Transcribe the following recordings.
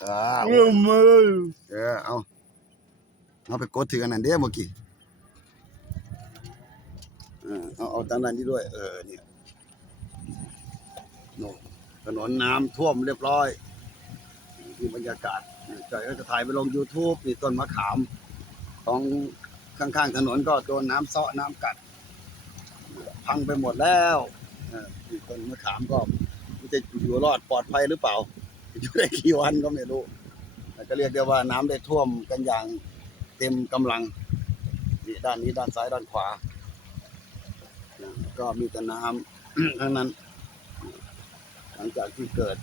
เออเรื่องมือเออเอาเอาไปกดถืออันนั้นเด้เมื่อกี้เออเอาเอาตามนั้นนี้ด้วย เออเนี่ยโน่นถนนน้ำท่วมเรียบร้อยนี่บรรยากาศจอยก็จะถ่ายไปลง YouTube นี่ต้นมะขามของข้างๆถนนก็โดนน้ำเซาะน้ำกัด พังไปหมดแล้วเออนี่ต้นมะขามก็มันจะอยู่รอดปลอดภัยหรือเปล่า อยู่ได้กี่วันก็ไม่รู้แต่ก็เรียกได้ว่าน้ำได้ท่วมกันอย่างเต็มกำลังนี่ด้านนี้ด้านซ้ายด้านขวานะก็มีแต่น้ำทั้งนั้น หลังจากที่เกิด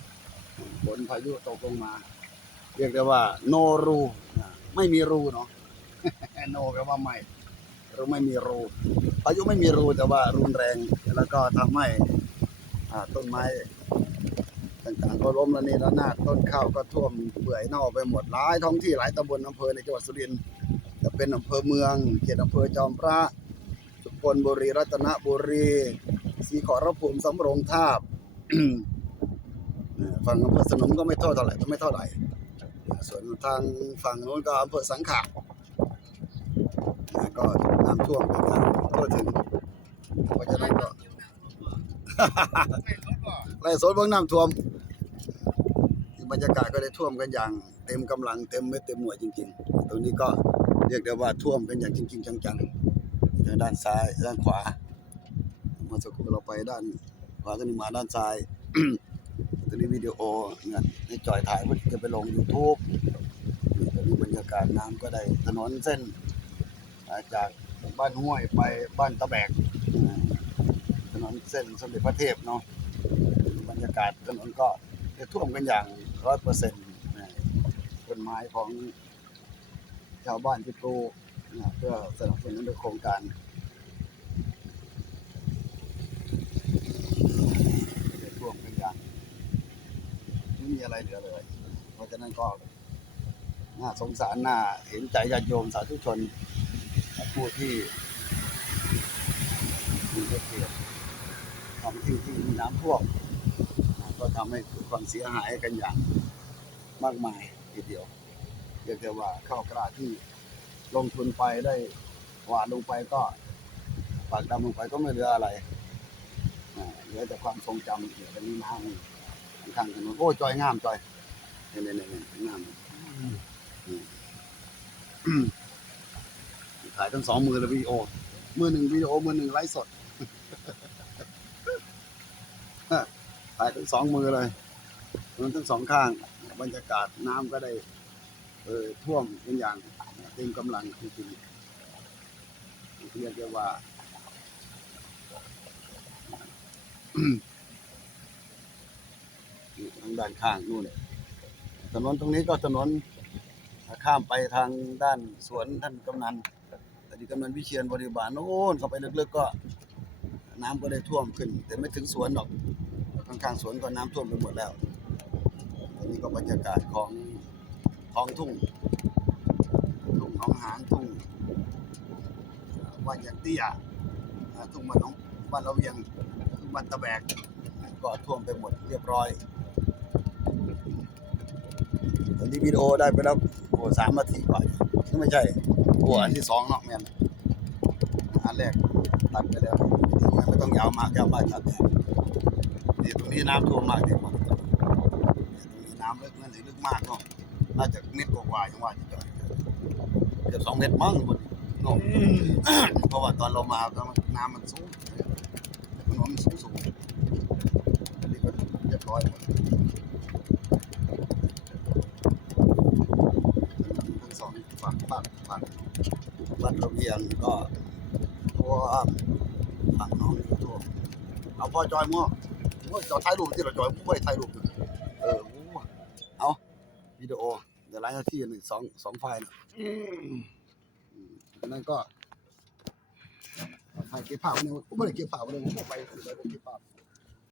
ฝนพายุตกลงมา เรียกได้ว่า โนรูไม่มีรูเนาะโนแปลว่าไม่รูไม่มีรูพายุไม่มีรูแต่ว่ารุนแรง แล้วก็ทำให้ต้นไม้ ต่างๆ ก็ล้มล้วนี่แล้วนาดต้นข้าวก็ท่วมเปื่อยเน่าไปหมดหลายท้องที่หลายตำบลอำเภอในจังหวัดสุรินทร์จะเป็นอำเภอเมืองเขตอำเภอจอมพระสุพรรณบุรีรัตนบุรีศรีขอรภูมิสำโรงทาบฝั่งอำเภอสนมก็ไม่เท่าไหร่ก็ไม่เท่าไหร่ ส่วนทางฝั่งโน้นก็อำเภอสังขะก็น้ำท่วมเป็นอย่างทั่วถึงเพราะฉะนั้นก็ไล่สดเบื้องน้ำท่วม บรรยากาศก็ได้ท่วมกันอย่างเต็มกำลังเต็มเม็ดเต็มหน่วยจริง ๆ ตรงนี้ก็เรียกได้ว่าท่วมกันอย่างจริง ๆ จังๆทางด้านซ้ายด้านขวาเมื่อสักครู่เราไปด้านขวาตอนนี้มาด้านซ้ายตอนนี้วิดีโอเนี่ยให้จอยถ่ายเพื่อจะไปลง YouTube นี่ตอนนี้บรรยากาศน้ำก็ได้ถนนเส้นาจากบ้านห้วยไปบ้านตะแบกถนนเส้นสมเด็จพระเทพเนาะบรรยากาศถนนก็ จะท่วมกันอย่างร้อยเปอร์เซ็นต์ต้นไม้ของชาวบ้านที่ปลูกเพื่อสนับสนุนโดยโครงการจะท่วมกันอย่างไม่มีอะไรเหลือเลย เพราะฉะนั้นก็น่าสงสารน่าเห็นใจญาติโยมสาธุชนผู้ที่มีเกียรติท้องที่ที่มีน้ำท่วม ก็ทำให้เกิดความเสียหายกันอย่างมากมายทีเดียวเรียกได้ว่าข้าวกล้าที่ลงทุนไปได้หวานลงไปก็ปากดำลงไปก็ไม่เหลืออะไรเหลือแต่ความทรงจำเดี๋ยวตอนนี้น้ำข้างๆถนนโอ้จอยงามจอยเนี่ยเนี่ยเนี่ยเนี่ยงามอืมอืมถ่ายทั้งสองมือเลยวิดีโอมือหนึ่งวิดีโอมือหนึ่งไลฟ์สด ถ่ายทั้งสองมือเลยมันทั้งสองข้าง บรรยากาศน้ำก็ได้ เออท่วมเป็นอย่างเต็มกำลังจริงๆเรียกได้ว่าทางด้านข้างนู่นถนนตรงนี้ก็ถนนข้ามไปทางด้านสวนท่านกำนันอดีตกำนันวิเชียนบริบาลโน่นเข้าไปลึกๆก็ น้ำก็ได้ท่วมขึ้น แต่ไม่ถึงสวนหรอก ข้างๆสวนก็น้ำท่วมไปหมดแล้วตอนนี้ก็บรรยากาศของท้องทุ่ง ทุ่งหนองหานทุ่งเอ่อบ้านยางเตี้ยทุ่งบ้านน้องบ้านเราเวียงทุ่งบ้านตะแบกก็ท่วมไปหมดเรียบร้อยตอนนี้วิดีโอได้ไปแล้วโอ้สามนาทีกว่าไม่ใช่โอ้อันที่สองเนาะแม่นอันแรกตัดไปแล้วไม่ต้องยาวมากยาวมากตัด แล้วนี่ตรงนี้น้ำท่วมมากที่สุดตรงนี้น้ำลึกนั่นเลยลึกมากเนาะน่าจะเม็ดกว่าๆจังวะที่เกิดเกือบสองเมตรมั้งบนเนาะเพราะว่าตอนเรามาตอนมันน้ำมันสูงถนนมันสูงสูงอันนี้ก็เรียบร้อยหมดทั้งสองฝั่งฝั่งฝั่งบ้านระเบียงก็ท่วมฝั่งน้องท่วมเอาพ่อจอยมั่ว มั่วจอถ่ายรูปที่เราจอยมั่วถ่ายรูปเออมั่วเอาวิดีโอเดี๋ยวไลน์หน้าที่หนึ่งสองสองไฟล์นะนั่นก็ไฟเก็บภาพเนี่ยผมไม่ได้เก็บภาพเลยผมไปไปเก็บภาพ